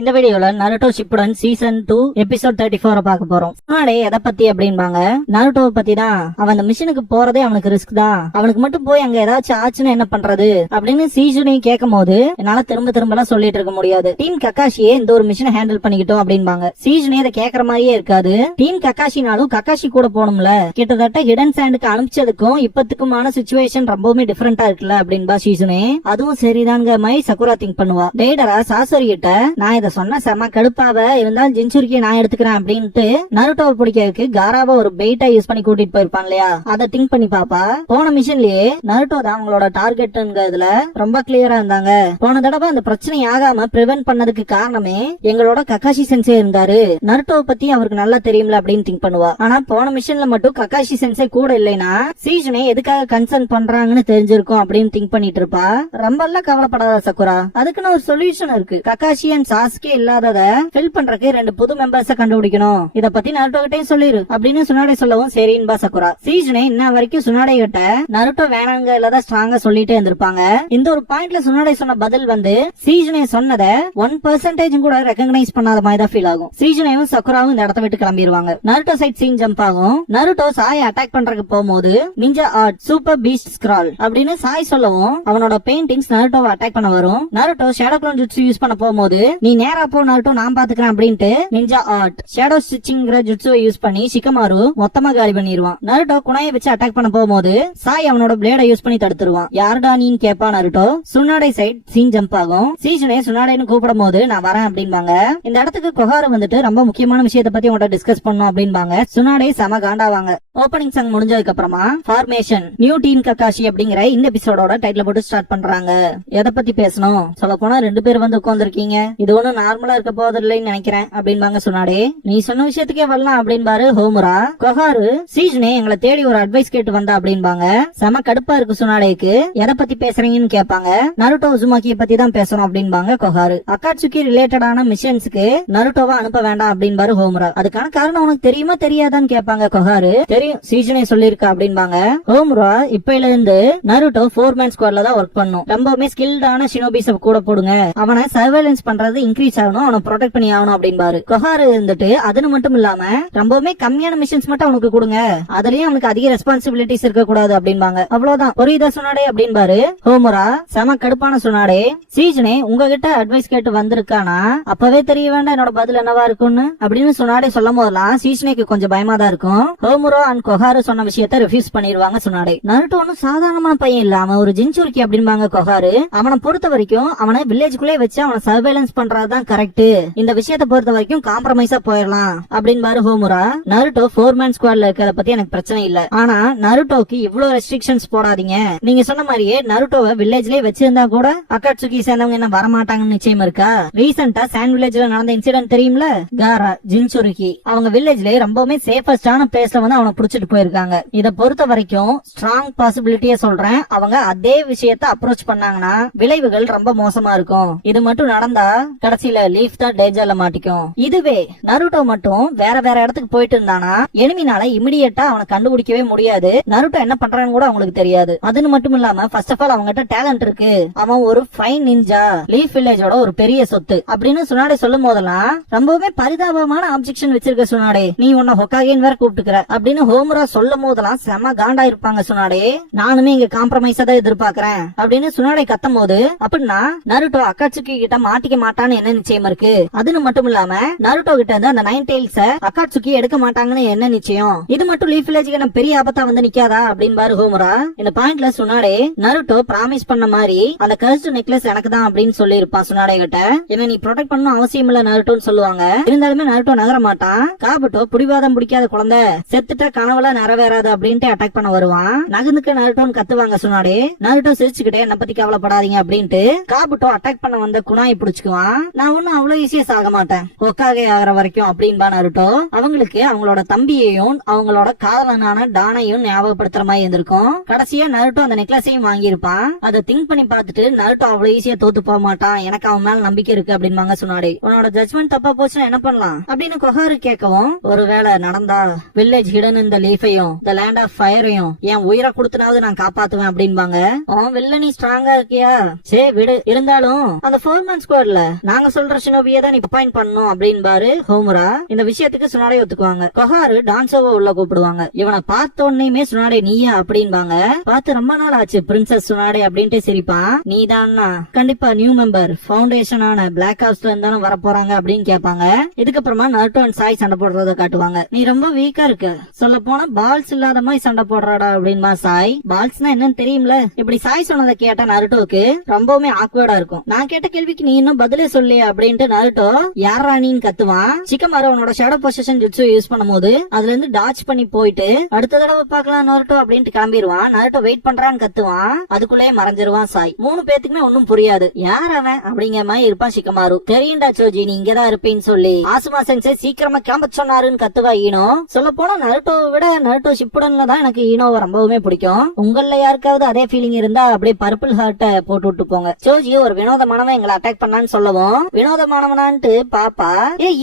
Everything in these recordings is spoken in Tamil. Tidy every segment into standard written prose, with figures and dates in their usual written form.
இந்த வீடியோல நருட்டோ ஷிப்புடன் சீசன் 2 எபிசோட் 34 பார்க்க போறோம். முன்னாடி எதை பத்தி அப்படின்பாங்க, நருட்டோவை பத்தி தான். அவன் அந்த மிஷனுக்கு போறதே அவனுக்கு ரிஸ்க் தான். அவனுக்கு மட்டும் போய் அங்க ஏதாச்சும் ஆச்சுன்னு என்ன பண்றது அப்படின்னு சீசுனையும் கேட்கும் போது என்னால திரும்ப சொல்லிட்டு இருக்க முடியாது. டீம் கக்காஷியே இந்த ஒரு மிஷனை ஹேண்டில் பண்ணிக்கிட்டோம் அப்படின்பாங்க. சீசுனே இதை கேட்கற மாதிரியே இருக்காது. டீம் கக்காஷினாலும் கக்காஷி கூட போகணும்ல, கிட்டத்தட்ட ஹிடன் சாண்டுக்கு அனுப்பிச்சதுக்கும் இப்பத்துக்குமான சிச்சுவேஷன் ரொம்பவுமே டிஃபரெண்டா இருக்குல்ல அப்படின்பா சீசுனே. அதுவும் சரிதாங்க மை சக்குரா திங்க் பண்ணுவா. டேடரா சாசரி கிட்ட நான் சொன்ன செம கடுப்பாவ இருந்தாலும் ஜின்சுரிக்கி நான் எடுத்துக்கிறேன் அப்படின்ட்டு நருட்டோவை பிடிக்கிறதுக்கு காராவா ஒரு பெயிட்டா யூஸ் பண்ணி கூட்டிட்டு போயிருப்பான் இல்லையா, அதை திங்க் பண்ணி பாப்பா. போன மிஷன்லயே நருட்டோ தான் அவங்களோட டார்கெட்ங்கிறதுல ரொம்ப கிளியரா இருந்தாங்க. போன தடவை அந்த பிரச்சனை ஆகாம பிரிவென்ட் பண்ணதுக்கு காரணமே எங்களோட கக்காஷி சென்சே இருந்தாரு. நருட்டோவை பத்தி அவருக்கு நல்லா தெரியும்ல அப்படின்னு திங்க் பண்ணுவா. ஆனா போன மிஷன்ல மட்டும் கக்காஷி சென்சே கூட இல்லைன்னா சீசனே எதுக்காக கன்சர்ன் பண்றாங்கன்னு தெரிஞ்சிருக்கும் அப்படின்னு திங்க் பண்ணிட்டு இருப்பா. ரொம்ப எல்லாம் கவலைப்படாத சக்குரா, அதுக்குன்னு ஒரு சொல்யூஷன் இருக்கு. கக்காஷி அண்ட் சாஸ்கே இல்லாதத ஃபில் பண்றதுக்கு 2 புது மெம்பர்ஸ கண்டுபிடிக்கணும். இத பத்தி நருட்டோ கிட்டே சொல்லிரு அப்படின்னு சுனாடே சொல்லவும் சரின்பா சக்குரா. சீசனே இன்ன வரைக்கும் சுனாடே கிட்ட நருட்டோ வேணாங்க இல்லாத ஸ்ட்ராங்கா சொல்லிட்டே இருந்திருப்பாங்க. இந்த ஒரு பாயிண்ட்ல சுனாடே சொன்ன பதில் வந்து சீசனே சொன்னத 1% கூட ரெகக்னைஸ் பண்ணாத மாதிரி தான் ஃபீல் ஆகும். சீசனேவும் சக்குராவும் இந்த இடத்த விட்டு கிளம்பிடுவாங்க. நருட்டோ சைட் சீன் ஜம்ப் ஆகும். நருட்டோ சாயை அட்டாக் பண்றதுக்கு போகும்போது ninja art super Beast scroll அப்படின்னு சாய் சொல்லவும் அவனோட பெயிண்டிங்ஸ் நருட்டோவை அட்டாக் பண்ண வரும். Naruto shadow clone jutsu use பண்ண போகும்போது நீ நேரா போ நருட்டோ நான் பாத்துக்கிறேன் அப்படின்ட்டு நிஞ்சா ஆர்ட் ஷேடோ ஸ்டிச்சிங்கிற ஜுட்சுவை யூஸ் பண்ணி ஷிகமாரு மொத்தமா காலி பண்ணிடுவான். நருட்டோ குனாயை வச்சு அட்டாக் பண்ண போகும்போது சாய் அவனோட பிளேட யூஸ் பண்ணி தடுத்துருவான். யாருடா நீன்னு கேப்பா நருட்டோ. சுனாடே சைட் சீன் ஜம்ப் ஆகும். சீசனே சுனாடேன்னு கூப்பிடும் போது நான் வரேன் அப்படின்பாங்க. இந்த இடத்துக்கு கொஹாரு வந்துட்டு ரொம்ப முக்கியமான விஷயத்தை பத்தி உங்கள்ட்ட டிஸ்கஸ் பண்ணும் அப்படின்பாங்க. சுனாடே செம காண்டாவாங்க. ஓபனிங் சாங் முடிஞ்சதுக்கு அப்புறமா ஃபார்மேஷன் நியூ டீம் கக்காஷி அப்படிங்கிற இந்த எபிசோடோட டைட்டில் போட்டு ஸ்டார்ட் பண்றாங்க. எதை பத்தி பேசணும் சொல்ல போனா 2 பேர் வந்து உட்கார்ந்துருக்கீங்க, இது ஒன்னும் நார்மலா இருக்க போதில்லைன்னு நினைக்கிறேன் அப்படின்பாங்க சுனாடே. நீ சொன்ன விஷயத்துக்கே வரலாம் அப்படின்பாரு ஹோமுரா. கொஹாரு சீசனே எங்களை தேடி ஒரு அட்வைஸ் கேட்டு வந்தா அப்படின்பாங்க. செம கடுப்பா இருக்கு சுனாடேக்கு. எதை பத்தி பேசுறீங்கன்னு கேட்பாங்க. நருட்டோ உசுமாக்கிய பத்தி தான் பேசணும் அப்படின்பாங்க கொஹாரு. அக்காட்சுக்கி ரிலேட்டடான மிஷன்ஸ்க்கு நருட்டோவை அனுப்ப வேண்டாம் அப்படின்பாரு ஹோமுரா. அதுக்கான காரணம் உனக்கு தெரியுமா தெரியாதான்னு கேட்பாங்க கொஹாரு. தெரியும் சீசனே சொல்லிருக்கா அப்படின்பாங்க. ஹோமுரா இப்பையில இருந்து நருட்டோ 4-man ஸ்குவாட்ல தான் ஒர்க் பண்ணும். ரொம்பவுமே ஸ்கில்டான ஷினோபிஸ கூட போடுங்க, அவனை சர்வேலன்ஸ் பண்றது இன்க்ரீஸ் ஆகணும், அவனை ப்ரொடெக்ட் பண்ணி ஆகணும் அப்படின்பாரு. கொஹாரு இருந்துட்டு அதுன்னு மட்டும் இல்லாம ரொம்பவுமே கம்மியான மிஷன்ஸ் மட்டும் அவனுக்கு கொடுங்க, அதுலயும் அவனுக்கு அதிக ரெஸ்பான்சிபிலிட்டிஸ் இருக்க கூடாது அப்படின்பாங்க. அவ்வளவுதான் புரியுதா சுனாடே அப்படின்பாரு ஹோமுரா. செம கடுப்பான சுனாடே. சீசனே உங்ககிட்ட அட்வைஸ் கேட்டு வந்திருக்கானா அப்பவே தெரிய வேண்டாம் என்னோட பதில் என்னவா இருக்கும்னு அப்படின்னு சுனாடே சொல்லும் போதெல்லாம் சீசனேக்கு கொஞ்சம் பயமா தான் இருக்கும். ஹோமுரா அண்ட் கொஹாரு சொன்ன விஷயத்த ரிஃப்யூஸ் பண்ணிடுவாங்க சுனாடே. நருட்டோ ஒன்னும் சாதாரணமான பையன் இல்ல, அவன் ஒரு ஜின்சுரிக்கி அப்படின்பாங்க கொஹாரு. அவனை பொறுத்த வரைக்கும் அவனை வில்லேஜ்குள்ளே வச்சு அவனை சர்வேலன்ஸ் பண்றதுதான் கரெக்ட், இந்த விஷயத்தை பொறுத்த வரைக்கும் காம்ப்ரமைஸா போயிடலாம் அப்படின்பாரு ஹோமுரா. நருட்டோ 4-man ஸ்குவாட்ல இருக்கிறத பத்தி எனக்கு பிரச்சனை இல்ல, ஆனா நருட்டோக்கு இவ்வளவு ரெஸ்ட்ரிக்ஷன்ஸ் போடாதீங்க. நீங்க சொன்ன மாதிரியே நருட்டோவை வில்லேஜ்லயே வச்சிருந்தா கூட அக்காட்சுக்கி சேர்ந்தவங்க என்ன வரமாட்டாங்கன்னு நிச்சயம் இருக்கா? ரீசெண்டா சாண்ட் வில்லேஜ்ல நடந்த இன்சிடென்ட் தெரியும்ல, காரா ஜின்சுரிக்கி அவங்க வில்லேஜ்லயே ரொம்பவுமே சேஃபஸ்டான பிளேஸ்ல வந்து அவனை புடிச்சிட்டு போயிருக்காங்க. இத பொறுத்த வரைக்கும் ஸ்ட்ராங் பாசிபிலிட்டியா சொல்றேன், அவங்க அதே விஷயத்த அப்ரோச் பண்ணாங்கன்னா விளைவுகள் ரொம்ப மோசமா இருக்கும். இது மட்டும் நடந்தா கடைசியில லீஃப் தான் டேஞ்சர்ல மாட்டிக்கும். இதுவே நருட்டோ மட்டும் வேற இடத்துக்கு போயிட்டு இருந்தானா எனிமினால இமிடியேட்டா அவனை கண்டுபிடிக்கவே முடியாது, நருட்டோ என்ன பண்றான்னு கூட அவங்களுக்கு தெரியாது. அதுன்னு மட்டும் இல்லாம ஃபர்ஸ்ட் ஆஃப் ஆல் அவங்ககிட்ட டேலண்ட் இருக்கு, அவன் ஒரு ஃபைன் நிஞ்சா, லீஃப் வில்லேஜோட ஒரு பெரிய சொத்து அப்படின்னு சுனாடே சொல்லும் போதெல்லாம் ரொம்பவுமே பரிதாபமான ஆப்ஜெக்ஷன் வச்சிருக்க சுனாடே. நீ உன்ன ஹொக்காகேன்னு வேற கூப்பிட்டுக்கிற அப்படின்னு ஹோமுரா சொல்லும் போதெல்லாம் செம காண்டா இருப்பாங்க சுனாடே. நானுமே இங்க காம்ப்ரமைஸா தான் எதிர்பார்க்கிறேன் அப்படின்னு சுனாடே கத்தும் போது அப்படின்னா நருட்டோ அக்காட்சுக்கி கிட்ட மாட்டிக்க மாட்டான்னு என்ன நிச்சயம் இருக்கு? அதுன்னு மட்டும் இல்லாம நருட்டோ கிட்ட இருந்து அந்த 9 tails அக்காட்சுக்கி எடுக்க மாட்டாங்கன்னு என்ன நிச்சயம்? இது மட்டும் லீஃப் வில்லேஜ்க்கு பெரிய ஆபத்தா வந்து நிக்காதா அப்படின்பாரு ஹோமுரா. இந்த பாயிண்ட்ல சுனாடே நருட்டோ பிராமிஸ் பண்ண மாதிரி அந்த கர்ஸ்ட் நெக்லஸ் எனக்கு தான் அப்படின்னு சொல்லி இருப்பான் சுனாடே கிட்ட. என்ன நீ ப்ரொடெக்ட் பண்ணணும் அவசியம் இல்ல நருட்டோன்னு சொல்லுவாங்க. இருந்தாலுமே நருட்டோ நகர மாட்டான். காபுட்டோ புடிவாதம் பிடிக்காத குழந்தை, செத்துட்ட கனவுல நிறைவேறாது அப்படின்ட்டு அட்டாக் பண்ண வருவான். நகர்ந்துக்க நருட்டோன்னு கத்துவாங்க சுனாடே. நருட்டோ சிரிச்சுக்கிட்டே என்ன பத்தி கவலைப்படாதீங்க அப்படின்ட்டு காபுட்டோ அட்டாக் பண்ண வந்த குனாயை பிடிச்சுக்குவான். நான் ஒன்னும் அவ்வளவு ஈஸியா சாக மாட்டேன், ஒக்காகே ஆகிற வரைக்கும் அப்படின்பா நருட்டோ. அவங்களுக்கு அவங்களோட தம்பியையும் அவங்களோட காதலனான டானையும் ஞாபகப்படுத்துற மாதிரி இருந்திருக்கும். கடைசியா நருட்டோ அந்த நெக்லஸையும் வாங்கியிருப்பான். அதை திங்க் பண்ணி பார்த்துட்டு நருட்டோ அவ்வளவு ஈஸியா தோத்து போக மாட்டான், எனக்கு அவன் மேல நம்பிக்கை இருக்கு அப்படின்பாங்க சுனாடே. உன்னோட ஜட்மெண்ட் தப்பா போச்சுன்னா என்ன பண்ணலாம் அப்படின்னு கொஹாரு கேட்கவும், ஒருவேளை நடந்தா வில்லேஜ் ஹிடன் இந்த லீஃபையும் த லேண்ட் ஆஃப் ஃபயரையும் என் உயிரை கொடுத்தனாவது நான் காப்பாத்துவேன் அப்படின்பாங்க. அவன் வில்ல நீ ஸ்ட்ராங்கா இருக்கியா? சே விடு, இருந்தாலும் அந்த 4-man ஸ்குவாட்ல நாங்க நாங்க சொல்ற ஷினோபியை தான் நீ அப்பாயிண்ட் பண்ணணும் அப்படின்பாரு ஹோமுரா. இந்த விஷயத்துக்கு சுனாடே ஒத்துக்குவாங்க. கொஹாரு டான்சோவை உள்ள கூப்பிடுவாங்க. இவனை பார்த்த உடனேயுமே சுனாடே நீயா அப்படின்பாங்க. பார்த்து ரொம்ப நாள் ஆச்சு பிரின்சஸ் சுனாடே அப்படின்ட்டு சிரிப்பான். நீதான்னா கண்டிப்பா நியூ மெம்பர் ஃபவுண்டேஷனான பிளாக் ஆப்ஸ்ல இருந்தாலும் வர போறாங்க அப்படின்னு கேட்பாங்க. இதுக்கப்புறமா நருட்டோ அண்ட் சாய் சண்டை போடுறத காட்டுவாங்க. நீ ரொம்ப வீக்கா இருக்க, சொல்ல போனா பால்ஸ் இல்லாத மாதிரி சண்டை போடுறாடா அப்படின்பா சாய். பால்ஸ்னா என்னன்னு தெரியும்ல. இப்படி சாய் சொன்னதை கேட்ட நருட்டோக்கு ரொம்பவுமே ஆக்வர்டா இருக்கும். நான் கேட்ட கேள்விக்கு நீ இன்னும் பதிலே சொல்லியா அப்படின்ட்டு நருட்டோ யாரா நீன்னு கத்துவான். சிக்கமாரு அவனோட ஷேடோ பொசிஷன் ஜுட்சு யூஸ் பண்ணும்போது அதுல இருந்து டாச் பண்ணி போயிட்டு அடுத்த தடவை பாக்கலாம் நருட்டோ அப்படின்ட்டு கிளம்பிடுவான். நருட்டோ வெயிட் பண்றான்னு கத்துவான். அதுக்குள்ளே மறைஞ்சிருவான் சாய். 3 பேத்துக்குமே ஒன்னும் புரியாது. யார் அவன் அப்படிங்கிற மாதிரி இருப்பான் சிக்கமாரு. தெரியும்டா சோஜி நீ இங்கதான் இருப்பேன்னு சொல்லி ஆசுமா சென்சே சீக்கிரமா கிளம்ப சொன்னாருன்னு கத்துவா ஈனோ. சொல்ல போனா நருட்டோவை விட நருட்டோ ஷிப்புடன்ல தான் எனக்கு ஈனோவை ரொம்பவுமே பிடிக்கும். உங்கள யாருக்காவது அதே ஃபீலிங் இருந்தா அப்படியே பர்பிள் ஹார்ட்ட போட்டு விட்டு போங்க. சோஜி ஒரு வினோதமானவன் எங்களை அட்டாக் பண்ணான்னு சொல்லவும் வினோதமானவனான்ட்டு பாப்பா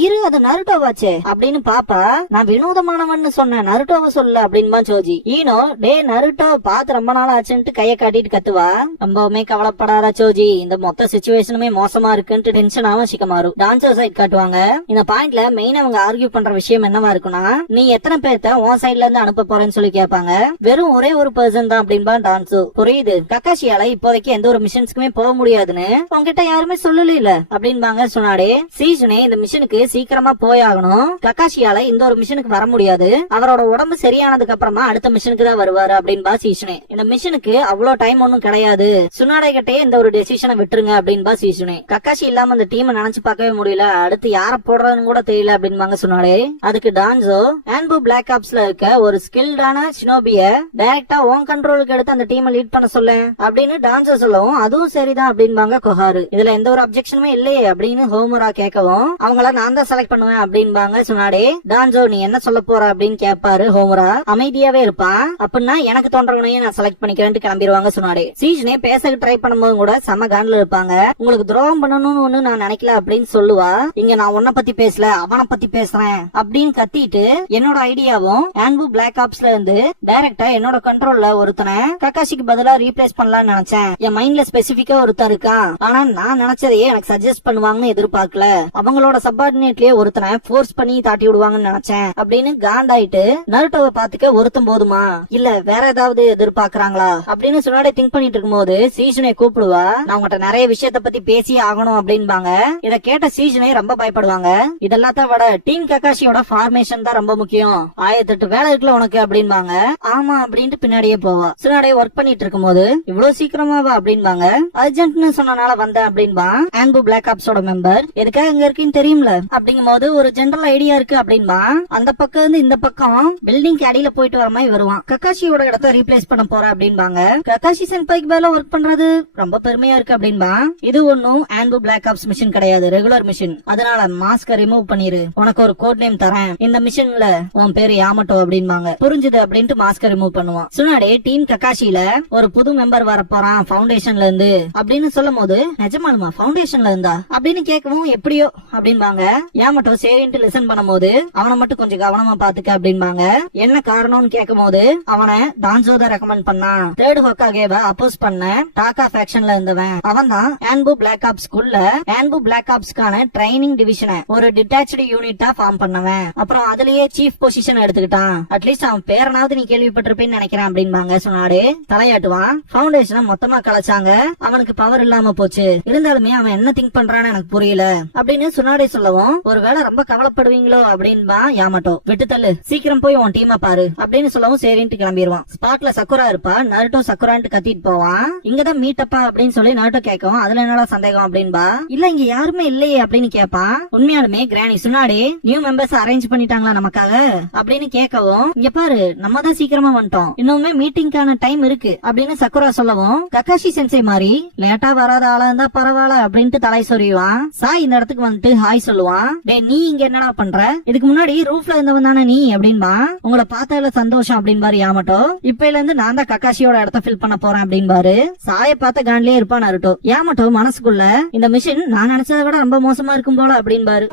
இரு அது நருட்டோவாச்சே அப்படின்னு பாப்பா நான் வினோதமானவன் சொன்னேன் நருட்டோவை சொல்ல அப்படின்பா சோஜி. ஈனோ டே நருட்டோ பார்த்து ரொம்ப நாள் ஆச்சுன்ட்டு கைய காட்டிட்டு கத்துவா. ரொம்பவுமே கவலைப்படாத சோஜி இந்த மொத்த சிச்சுவேஷனுமே மோசமா இருக்குன்ட்டு டென்ஷன் ஆகும் சிக்கமாரு. டான்சர் சைட் காட்டுவாங்க. இந்த பாயிண்ட்ல மெயின் அவங்க ஆர்கியூ பண்ற விஷயம் என்னவா இருக்குன்னா நீ எத்தனை பேர்த்த உன் சைட்ல இருந்து அனுப்ப போறேன்னு சொல்லி கேட்பாங்க. வெறும் ஒரே ஒரு பர்சன் தான் அப்படின்பா டான்சு. புரியுது கக்காஷியால இப்போதைக்கு எந்த ஒரு மிஷன்ஸ்க்குமே போக முடியாதுன்னு உங்ககிட்ட யாருமே சொல்லல இல்ல அப்படின்பாங்க சுனாடே. சீசனே இந்த மிஷனுக்கு சீக்கிரமா போயாகணும். கக்காஷியால இந்த ஒரு மிஷனுக்கு வர முடியாது. அவரோட உடம்பு சரியானதுக்கு அப்புறமா அடுத்த மிஷனுக்கு தான் வருவாரு அப்படின்பா சீசனே. இந்த மிஷனுக்கு அவ்வளவு டைம் ஒன்னும் கிடையாது. சுனாடே கிட்டே இந்த ஒரு டெசிஷனை விட்டுருங்க அப்படின்பா சீசனே. கக்காஷி இல்லாம அந்த டீமை நினைச்சு பார்க்கவே முடியல. அடுத்து யார போடுறதுன்னு கூட தெரியல அப்படின்பாங்க சுனாடே. அதுக்கு டான்சோ ஆன்பு பிளாக் ஆப்ஸ்ல இருக்க ஒரு ஸ்கில்டான ஷினோபிய டைரக்டா ஓன் கண்ட்ரோலுக்கு எடுத்து அந்த டீமை லீட் பண்ண சொல்ல அப்படின்னு டான்சோ சொல்லவும் அதுவும் சரிதான் அப்படின்பாங்க கொஹாரு. இதுல எந்த ஒரு அப்செக்ஷனுமே இல்லையே அப்படின்னு ஹோமுரா கேட்கவும் அவங்கள நான் தான் செலக்ட் பண்ணுவேன் அப்படின்பாங்க சுனாடே. டான்சோ நீ என்ன சொல்ல போற அப்படின்னு கேட்பாரு ஹோமுரா. அமைதியாவே இருப்பான். அப்படின்னா எனக்கு தோன்றவனையும் நான் செலக்ட் பண்ணிக்கிறேன் கிளம்பிடுவாங்க சுனாடே. சீசனே பேச ட்ரை பண்ணும்போது கூட செம கான்ல இருப்பாங்க. உங்களுக்கு துரோகம் பண்ணணும்னு ஒண்ணு நான் நினைக்கல அப்படின்னு சொல்லுவா. இங்க நான் உன்ன பத்தி பேசல அவனை பத்தி பேசுறேன் அப்படின்னு கத்திட்டு என்னோட ஐடியாவும் ஆன்பு பிளாக் ஆப்ஸ்ல இருந்து டைரக்டா என்னோட கண்ட்ரோல்ல ஒருத்தனை கக்காஷிக்கு பதிலா ரீப்ளேஸ் பண்ணலாம்னு நினைச்சேன். என் மைண்ட்ல ஸ்பெசிபிக்கா ஒருத்தர் இருக்கான். ஆனா நான் நினைச்சதையே எனக்கு சஜஸ்ட் பண்ணுவாங்கன்னு எதிர்பார்க்கல. அவங்களோட சப்பார்டினேட்லயே ஒருத்தனை போர்ஸ் பண்ணி தாட்டி விடுவாங்கன்னு நினைச்சேன் அப்படின்னு காண்டாயிட்டு நருட்டோவை பாத்துக்க ஒருத்தம் போதுமா இல்ல வேற ஏதாவது எதிர்பார்க்கறாங்களா அப்படின்னு சுனாடே திங்க் பண்ணிட்டு இருக்கும்போது சீசனை கூப்பிடுவா. நான் உங்ககிட்ட நிறைய விஷயத்த பத்தி பேசி ஆகணும் அப்படின்பாங்க. இத கேட்ட சீசனை ரொம்ப பயப்படுவாங்க. இதெல்லாத்த விட டீம் கக்காஷியோட ஃபார்மேஷன் தான் ரொம்ப முக்கியம். 1008 வேலை இருக்குல்ல உனக்கு அப்படின்பாங்க. ஆமா அப்படின்ட்டு பின்னாடியே போவா. சுனாடே ஒர்க் பண்ணிட்டு இருக்கும் போது இவ்வளவு சீக்கிரமாவா அப்படின்பாங்க. அர்ஜென்ட்னு சொன்னனால வந்தேன் அப்படின்பா. ஆன்பு பிளாக் ஆப்ஸோட மெம்பர் எதுக்காக இங்க இருக்குன்னு தெரியும்ல அப்படிங்கும் போது ஒரு ஜெனரல் ஐடியா இருக்கு அப்படின்பா. அந்த பக்கம் இருந்து இந்த பக்கம் பில்டிங் அடியில போயிட்டு வர மாதிரி வருவான். கக்காஷியோட இடத்த ரீப்ளேஸ் பண்ண போற அப்படின்பாங்க. கக்காஷி சென்பாய்க்கு மேல ஒர்க் பண்றது ரொம்ப பெருமையா இருக்கு அப்படின்பா. இது ஒன்னும் ஆன்பு பிளாக் ஆப்ஸ் மிஷன் கிடையாது, ரெகுலர் மிஷன். அதனால மாஸ்க ரிமூவ் பண்ணிரு. உனக்கு ஒரு கோட் நேம் தரேன். இந்த மிஷன்ல உன் பேரு யாமட்டோ அப்படின்பாங்க. புரிஞ்சுது அப்படின்ட்டு மாஸ்க ரிமூவ் பண்ணுவான். சுனாடே டீம் கக்காஷில ஒரு புது மெம்பர் வர போறான் ஃபவுண்டேஷன்ல இருந்து அப்படின்னு சொல்லும் போது நிஜமாலுமா ஃபவுண்டேஷன்ல இருந்தா அப்படின்னு கேட்கவும் எப்படியோ அப்படின்பாங்க. யாமட்டோ சரின்ட்டு லிசன் பண்ணும்போது அவனை மட்டும் கொஞ்சம் கவனமா பாத்துக்க அப்படின்பாங்க. என்ன காரணம்னு கேட்கும் போது அவனை டான்சோ தான் ரெக்கமெண்ட் பண்ணான். தேர்ட் ஹோக்காகேவ அப்போஸ் பண்ண டாக்கா ஃபேக்ஷன்ல இருந்தவன் அவன் தான் ஆன்பு பிளாக் ஆப்ஸ் குள்ள ஆன்பு பிளாக் ஆப்ஸ்க்கான ட்ரைனிங் டிவிஷனை ஒரு டிட்டாச்டு யூனிட்டா ஃபார்ம் பண்ணவன். அப்புறம் அதுலயே சீஃப் பொசிஷன் எடுத்துக்கிட்டான். அட்லீஸ்ட் அவன் பேரனாவது நீ கேள்விப்பட்டிருப்பேன்னு நினைக்கிறேன் அப்படின்பாங்க. சொன்னாடே தலையாட்டுவான். ஃபவுண்டேஷனை மொத்தமா கலைச்சாங்க. அவனுக்கு பவர் இல்லாம போச்சு. இருந்தாலுமே அவன் என்ன திங்க் பண்றான்னு எனக்கு புரியல அப்படின்னு சுனாடே சொல்லவும் ஒருவேளை ரொம்ப கவலைப்படுவீங்களோ அப்படின்பா யாமட்டோ. விட்டு தள்ளு, சீக்கிரம் போய் உன் டீமை பாரு அப்படின்னு சொல்லவும் சரின்ட்டு கிளம்பிடுவான். ஸ்பாட்ல சக்குரா இருப்பா. நருட்டோ சக்குரான்ட்டு கத்திட்டு போவான். இங்கதான் மீட்டப்பா அப்படின்னு சொல்லி நருட்டோ கேட்கும். அதுல என்னடா சந்தேகம் அப்படின்பா. இல்ல இங்க யாருமே இல்லையே அப்படின்னு கேட்பான். உண்மையாலுமே கிராணி சுனாடே நியூ மெம்பர்ஸ் அரேஞ்ச் பண்ணிட்டாங்களா நமக்காக அப்படின்னு கேட்கவும் இங்க பாரு நம்ம தான் சீக்கிரமா வந்துட்டோம், இன்னுமே மீட்டிங்கான டைம் இருக்கு அப்படின்னு சக்குரா சொல்லவும் கக்காஷி சென்சே மாதிரி லேட்டா வராத ஆளா இருந்தா பரவாயில்ல அப்படின்ட்டு தலை சொறிவான். சாய் இந்த இடத்துக்கு வந்துட்டு ஹாய் சொல்லுவான். டே நீ இங்க என்னடா பண்ற? இதுக்கு முன்னாடி ரூஃப்ல இருந்தவன் தானே நீ அப்படின்பா. உங்களை பார்த்ததுல சந்தோஷம் அப்படின்பாரு யாமட்டோ. இப்பையில இருந்து நான் தான் கக்காஷியோட இடத்த ஃபில் பண்ண போறேன் அப்படின்பாரு. சாய பார்த்த கான்லயே இருப்பான் நருட்டோ. யாமட்டோ மனசுக்குள்ள இந்த மிஷின் நான் நினைச்சதை விட ரொம்ப மோசமா இருக்கும் போல அப்படின்பாரு.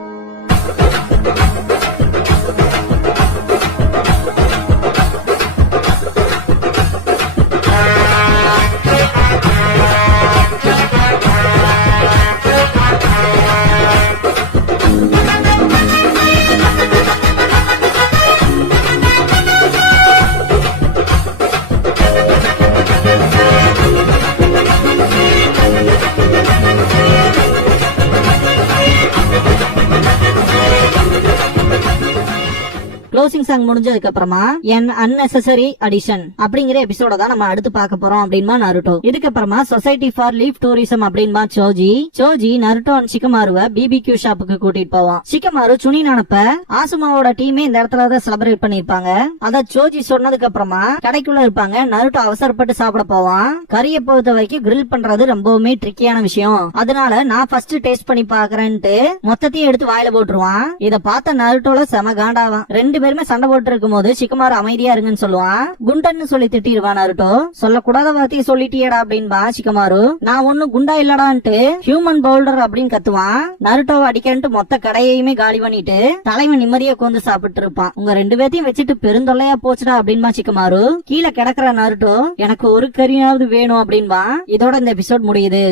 சாங் முடிஞ்சதுக்கு அப்புறமா என் அன்னெசரி அடிஷன் அப்படிங்கிற எபிசோட தான் நம்ம அடுத்து பார்க்க போறோம் அப்படின்பா நருட்டோ. இதுக்கப்புறமா சொசைட்டி ஃபார் லீவ் டூரிசம் அப்படின்பா சோஜி நருட்டோ அண்ட் சிக்கமாருவை பிபிக்யூ ஷாப்புக்கு கூட்டிட்டு போவான். சிக்கமாரு சுனி நினப்ப ஆசுமாவோட டீமே இந்த இடத்துல தான் செலிப்ரேட் பண்ணிருப்பாங்க. அத சோஜி சொன்னதுக்கு அப்புறமா கடைக்குள்ள இருப்பாங்க. நருட்டோ அவசரப்பட்டு சாப்பிட போவான். கறியை பொறுத்த வரைக்கும் கிரில் பண்றது ரொம்பவுமே ட்ரிக்கியான விஷயம். அதனால நான் ஃபர்ஸ்ட் டேஸ்ட் பண்ணி பாக்குறேன்ட்டு மொத்தத்தையும் எடுத்து வாயில போட்டுருவான். இத பார்த்த நருட்டோல செம காண்டாவான். ரெண்டு பேருமே சண்டை போட்டு இருக்கும் போது சிக்கமாரு அமைதியா இருங்கன்னு சொல்லுவான். குண்டன்னு சொல்லி திட்டிடுவான் நருட்டோ. சொல்லக்கூடாத வார்த்தையை சொல்லிட்டியடா அப்படின்பா சிக்கமாரு. நான் ஒண்ணு குண்டா இல்லடான்ட்டு ஹியூமன் பவுல்டர் அப்படின்னு கத்துவான். நருட்டோவை அடிக்கன்ட்டு மொத்த கடையையுமே காலி பண்ணிட்டு தலைவன் நிம்மதியா உட்கார்ந்து சாப்பிட்டு இருப்பான். உங்க ரெண்டு பேத்தையும் வச்சுட்டு பெருந்தொல்லையா போச்சுடா அப்படின்பா சிக்கமாரு. கீழே கிடக்குற நருட்டோ எனக்கு ஒரு கறியாவது வேணும் அப்படின்பா. இதோட இந்த எபிசோட் முடியுது.